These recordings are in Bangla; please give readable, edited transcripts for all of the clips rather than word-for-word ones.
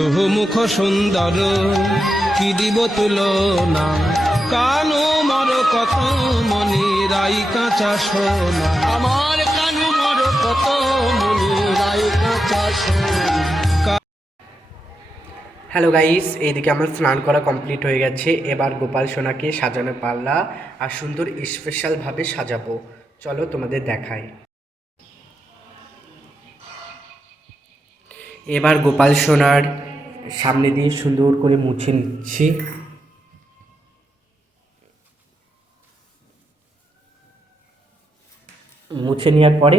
দুহু মুখ সুন্দর কি দিব তুলনা, কানু মর কত মনি রাই কাঁচা সোনা, আমার কানু মর কত মনি রাই কাঁচা সোনা। হ্যালো গাইস, এইদিকে আমার স্নান করা কমপ্লিট হয়ে গেছে। এবার গোপাল সোনাকে সাজানো পাল্লা আর সুন্দর স্পেশালভাবে সাজাবো। চলো তোমাদের দেখাই। এবার গোপাল সোনার সামনে দিয়ে সুন্দর করে মুছে নিচ্ছি। মুছে নেওয়ার পরে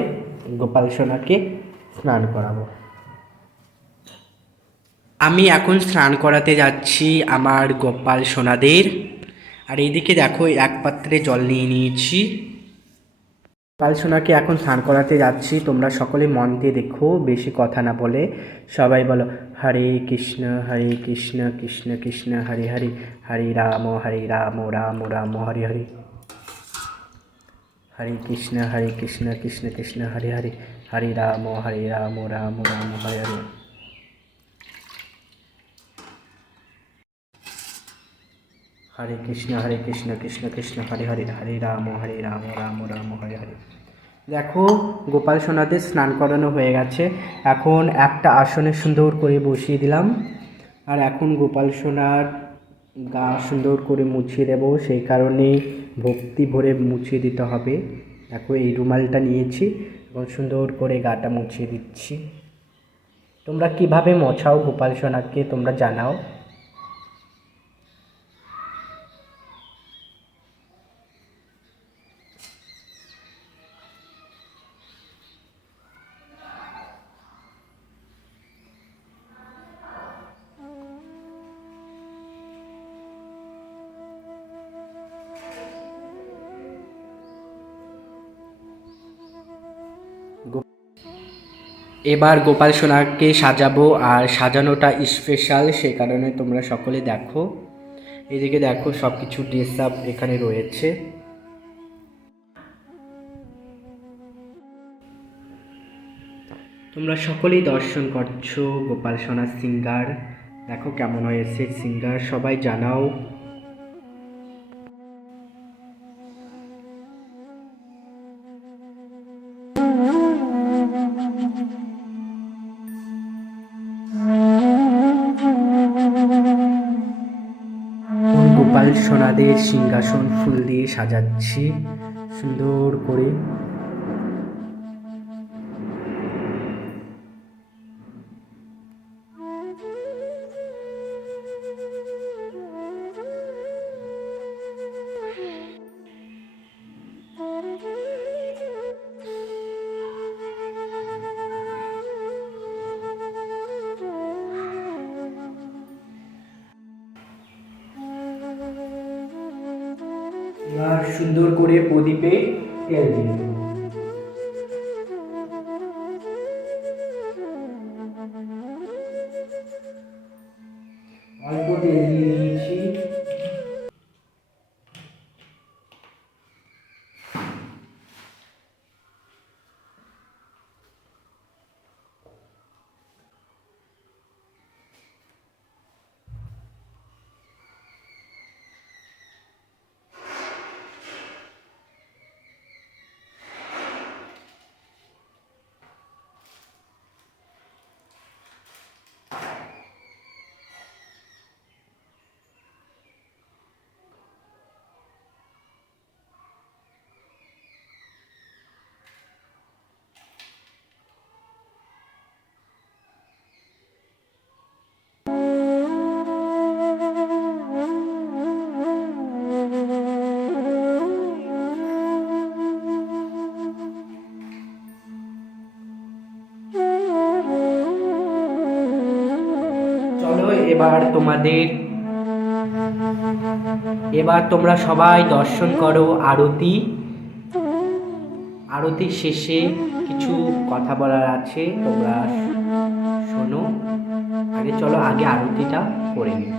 গোপাল সোনাকে স্নান করাবো। আমি এখন স্নান করাতে যাচ্ছি আমার গোপাল সোনাদের। আর এইদিকে দেখো, এক পাত্রে জল নিয়ে নিয়েছি। গোপাল সোনাকে এখন স্নান করাতে যাচ্ছি। তোমরা সকলে মন দিয়ে দেখো, বেশি কথা না বলে সবাই বলো হরে কৃষ্ণ কৃষ্ণ কৃষ্ণ হরে হরে, হরে রাম রাম রাম হরে হরে, হরে কৃষ্ণ কৃষ্ণ কৃষ্ণ হরে হরে, হরে রাম রাম রাম হরে হরে। হরে কৃষ্ণ কৃষ্ণ কৃষ্ণ হরে হরে, হরে রাম রাম রাম হরে হরে। দেখো, গোপাল সোনাদের স্নান করানো হয়ে গেছে। এখন একটা আসনে সুন্দর করে বসিয়ে দিলাম। আর এখন গোপাল সোনার গা সুন্দর করে মুছিয়ে দেবো, সেই কারণে ভক্তি ভরে মুছিয়ে দিতে হবে। দেখো, এই রুমালটা নিয়েছি, এবং সুন্দর করে গাটা মুছিয়ে দিচ্ছি। তোমরা কিভাবে মোছাও গোপাল সোনাকে তোমরা জানাও। এবার গোপাল সোনাকে সাজাবো, আর সাজানোটা স্পেশাল, সেই কারণে তোমরা সকলে দেখো। এদিকে দেখো, সব কিছু ড্রেস আপ এখানে রয়েছে। তোমরা সকলেই দর্শন করছো গোপাল সোনার সিঙ্গার। দেখো কেমন হয়েছে সিঙ্গার, সবাই জানাও। গোপাল সোনাদের সিংহাসন ফুল দিয়ে সাজাচ্ছি সুন্দর করে। এবার সুন্দর করে প্রদীপে তেল দিয়ে দেবো। অল্প তেল দিয়ে দিয়েছি। এবার তোমরা সবাই দর্শন করো আরতি। আরতির শেষে কিছু কথা বলার আছে, তোমরা শোনো। চলো আগে আরতিটা করে নিই।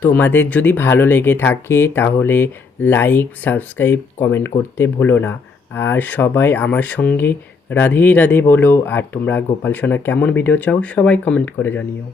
তোমাদের যদি ভালো লেগে থাকে তাহলে লাইক, সাবস্ক্রাইব, কমেন্ট করতে ভুলো না। আর সবাই আমার সঙ্গে রাধে রাধে বলো। আর তোমরা গোপাল সোনার কেমন ভিডিও চাও সবাই কমেন্ট করে জানিও।